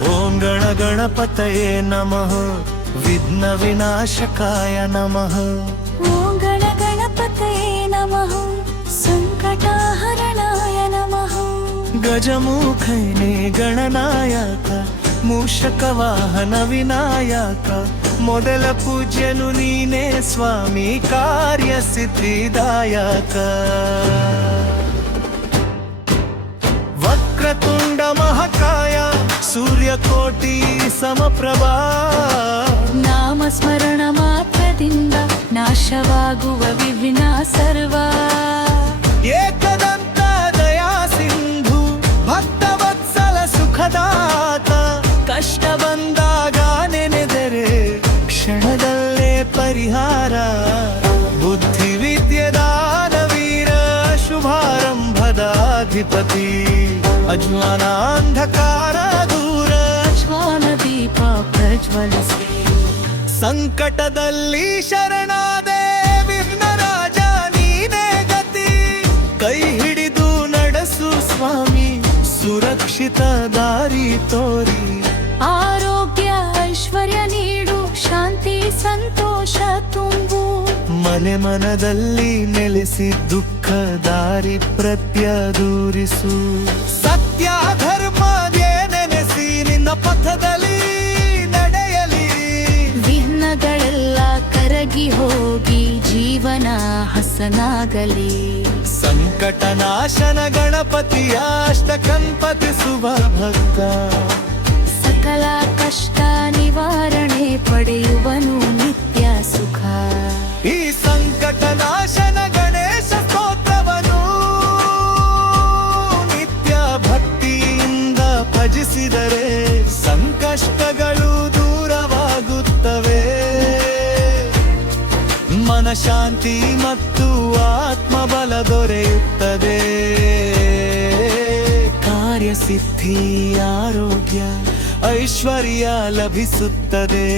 ॐ गणगणपतये नमः. विघ्नविनाशकाय नमः. ॐ गणगणपतये नमः. सङ्कटाहरणाय नमः. गजमुखैने गणनायक मूषकवाहन विनायक मोदल पूज्यनु नीने स्वामी कार्यसिद्धिदायक. वक्रतु ಸಮಪ್ರಭಾ. ನಾಮ ಸ್ಮರಣ ಮಾತ್ರದಿಂದ ನಾಶವಾಗುವ ವಿವಿನಾ ಸರ್ವ. ಏಕದಂತ ದಯಾ ಸಿಂಧು ಭಕ್ತವತ್ಸಲ ಸುಖದಾತ. ಕಷ್ಟ ಬಂದಾಗ ನೆನೆದರೆ ಕ್ಷಣದಲ್ಲೇ ಪರಿಹಾರ. ಬುದ್ಧಿ ವಿದ್ಯದಾನ ವೀರ ಶುಭಾರಂಭದ ಅಧಿಪತಿ ಅಜ್ಞಾನ ಅಂಧಕಾರ ದೂರ ಶ್ವಾನ ದೀಪ ಪ್ರಜ್ವಲಿಸಿ ಸಂಕಟದಲ್ಲಿ ಶರಣಾದೆ ವಿಘ್ನ ರಾಜ ನೀನೇ ಗತಿ. ಕೈ ಹಿಡಿದು ನಡೆಸು ಸ್ವಾಮಿ ಸುರಕ್ಷಿತ ದಾರಿ ತೋರಿ. ಆರೋಗ್ಯ ಐಶ್ವರ್ಯ ನೀಡು ಶಾಂತಿ ಸಂತೋಷ ತುಂಬು. ಮನೆ ಮನದಲ್ಲಿ ನೆಲೆಸಿ ದುಃಖ ದಾರಿ ಪ್ರತ್ಯ ದೂರಿಸು ಸತ್ಯ ಧರ್ಮ ನೆನೆಸಿ ನಿನ್ನ ಪಥದಲ್ಲಿ ಕರಗಿ ಹೋಗಿ ಜೀವನ ಹಸನಾಗಲಿ. ಸಂಕಟ ನಾಶನ ಗಣಪತಿಯ ಶುಭ ಭಕ್ತ. ಸಕಲ ಕಷ್ಟ ನಿವಾರಣೆ ಪಡೆಯುವನು ನಿತ್ಯ ಸುಖ. ಈ ಸಂಕಟ ನಾಶನ ಗಣೇಶ ಸ್ತೋತ್ರವನು. ನಿತ್ಯ ಭಕ್ತಿಯಿಂದ ಭಜಿಸಿದರೆ ಮನಶಾಂತಿ ಮತ್ತು ಆತ್ಮಬಲ ದೊರೆಯುತ್ತದೆ. ಕಾರ್ಯಸಿದ್ಧಿ ಆರೋಗ್ಯ ಐಶ್ವರ್ಯ ಲಭಿಸುತ್ತದೆ.